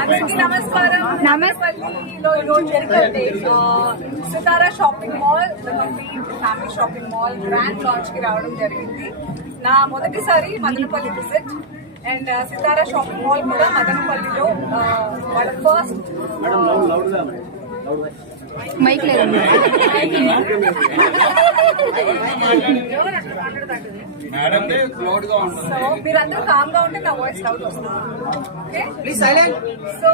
అందరికీ నమస్కారం. నమస్పల్లిలో ఈరోజు జరిగింది Sitara shopping mall family shopping mall grand లాంచ్కి రావడం జరిగింది. నా మొదటిసారి Madanapalle visit and Sitara shopping mall కూడా మదనపల్లిలో వాళ్ళ ఫస్ట్ మైక్ లేదు మీరందరూ కామ్గా ఉంటే నా వాయిస్ లౌడ్ వస్తుంది? ఓకే సో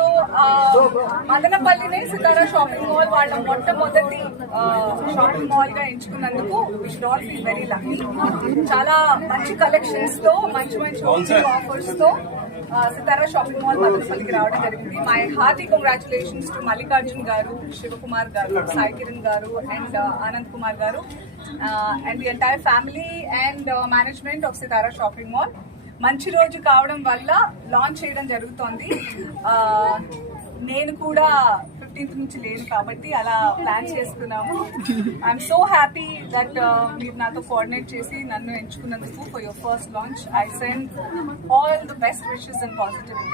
మదనపల్లిని సితారా షాపింగ్ మాల్ వాళ్ళ మొట్టమొదటి షాపింగ్ మాల్గా ఎంచుకున్నందుకు we should all feel very lucky చాలా మంచి కలెక్షన్స్తో మంచి మంచి ఆఫర్స్తో సితారా షాపింగ్ మాల్ మదనపల్లికి రావడం జరిగింది. My hearty congratulations to Mallikarjun garu Shivakumar garu Sai Kiran గారు and uh, Anand Kumar garu. And the entire family and management of Sitara shopping mall. మంచి రోజు కావడం వల్ల లాంచ్ చేయడం జరుగుతోంది. Uh, నేను కూడా ఫిఫ్టీన్త్ నుంచి లేను కాబట్టి అలా ప్లాన్ చేసుకున్నాము ఐఎమ్ సో హ్యాపీ దట్ మీరు నాతో కోఆర్డినేట్ చేసి నన్ను ఎంచుకున్నందుకు for your first launch I send all the best wishes and positivity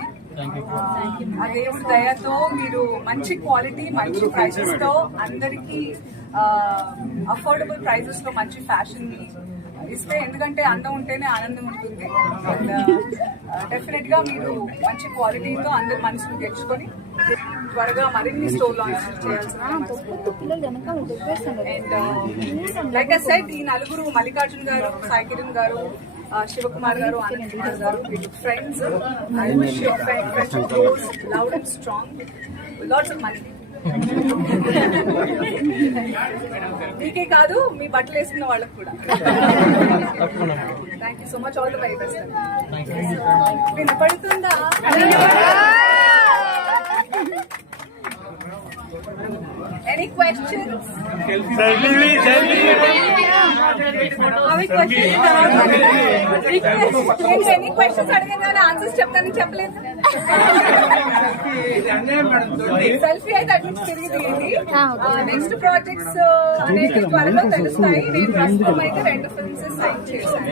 ఆ దేవుడి దయతో మీరు మంచి క్వాలిటీ మంచి ప్రైసెస్తో అందరికి అఫోర్డబుల్ ప్రైసెస్లో మంచి ఫ్యాషన్ ఇస్తే ఎందుకంటే అందం ఉంటేనే ఆనందం ఉంటుంది. డెఫినెట్గా మీరు మంచి క్వాలిటీతో అందరి మనసును గెలుచుకొని త్వరగా మరిన్ని స్టోర్ లాంచ్ చేయాల్సిన అండ్ లైక్ ఐ సెడ్ ఈ నలుగురు మల్లికార్జున్ గారు సాయి కిరణ్ గారు ఆ, Shivakumar garu Anand Kumar garu friends I wish your friends loud and strong lots of money మీకే కాదు మీ బట్టలు వేసుకున్న వాళ్ళకి కూడా. Thank you so much all the why best వినపడుతుందా ఎనీ క్వశ్చన్స్ ఎనీ క్వశ్చన్స్ అడిగిన ఆన్సర్స్ చెప్తానని చెప్పలేదు. సెల్ఫీ అయితే అటు నుంచి తిరిగి తీయండి నెక్స్ట్ ప్రాజెక్ట్స్ అనేది త్వరలో తెలుస్తాయి. నేను ప్రస్తుతం అయితే రెండు ఫిల్మ్స్ సైన్ చేశాను.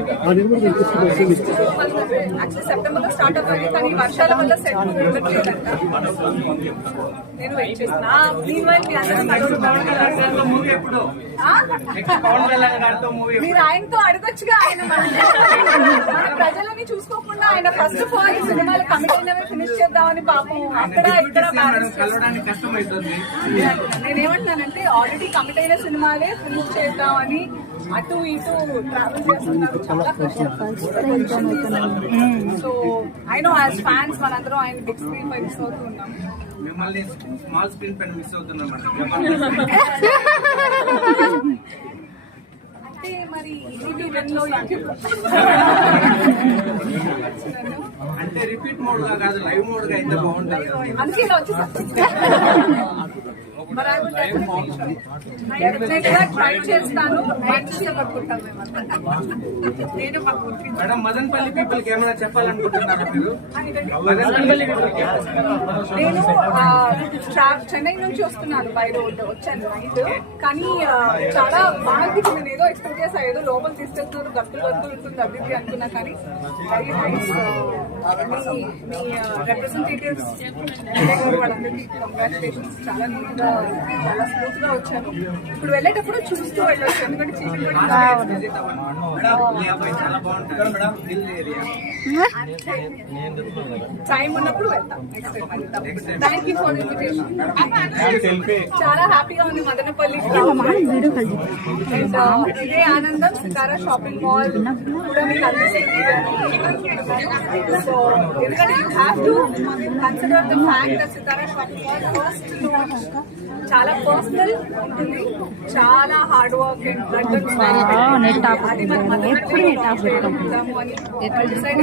యాక్చువల్లీ సెప్టెంబర్లో స్టార్ట్ అవుతుంది కానీ వర్షాల వల్ల సెట్ ఉండట్లేదంట. నేను వెయిట్ చేస్తున్నా. మీన్వైల్ మీ అందరూ ఆ? మీరు ఆయనతో అడగొచ్చుగా ఆయన ప్రజలని చూసుకోకుండా ఆయన ఫస్ట్ ఆఫ్ ఆల్ సినిమాలు కమిట్ అయినవే ఫినిష్ చేద్దామని పాపం. అక్కడ ఇక్కడ నేనేమంటున్నానంటే ఆల్రెడీ కమిట్ అయిన సినిమాలే ఫినిష్ చేద్దామని అటు ఇటు ట్రావెల్ చేస్తున్నారు. చాలా కష్టం so I know as fans మనందరం ఆయన బిగ్ స్క్రీన్ పై మిస్ అవుతూ ఉన్నాం. మిమ్మల్ని స్మాల్ స్క్రీన్ పైన మిస్ అవుతున్నాం అంటే మరి అంటే రిపీట్ మోడ్గా కాదు లైవ్ మోడ్గా అయితే బాగుంటుంది. అందుకే మేడం మదన్పల్లి పీపుల్కి ఏమైనా చెప్పాలనుకుంటున్నారా మీరు? మదన్పల్లి people కి నేను ఆ, ట్రా- చెన్నై నుంచి వస్తున్నాను బై రోడ్ వచ్చాను నైట్ కానీ చాలా బాగా నేను ఏదో ఎక్స్పెక్ట్ చేసా ఏదో లోపల తీసుకెళ్తున్నారు గట్టులు గట్టులు ఉంటుంది అది ఇది అనుకున్నా కానీ వెరీ నైస్ మీ రిప్రజెంటేటివ్స్ వాళ్ళందరికీ కంగ్రాచులేషన్స్ చాలా చాలా స్మూత్గా వచ్చాను ఇప్పుడు వెళ్ళేటప్పుడు చూస్తూ వెళ్ళొచ్చు ఎందుకంటే చీకటి మేడం మీ అబ్బాయి చాలా బాగుంటాడు మేడం హిల్ ఏరియా టైం ఉన్నప్పుడు వెళ్తాం next time thank you for invitation చాలా హ్యాపీగా ఉంది మదనపల్లి అండ్ ఇదే ఆనందం సితారా షాపింగ్ మాల్ కూడా మీకు అందిస్తుంది. సో ఎందుకంటే you have to consider the fact that Sitara shopping mall first launch చాలా పర్సనల్ ఉంటుంది. చాలా hard work and blood net off అది మరి మన ఎప్పుడు net off పెట్టుకుంటాము అని డిసైడ్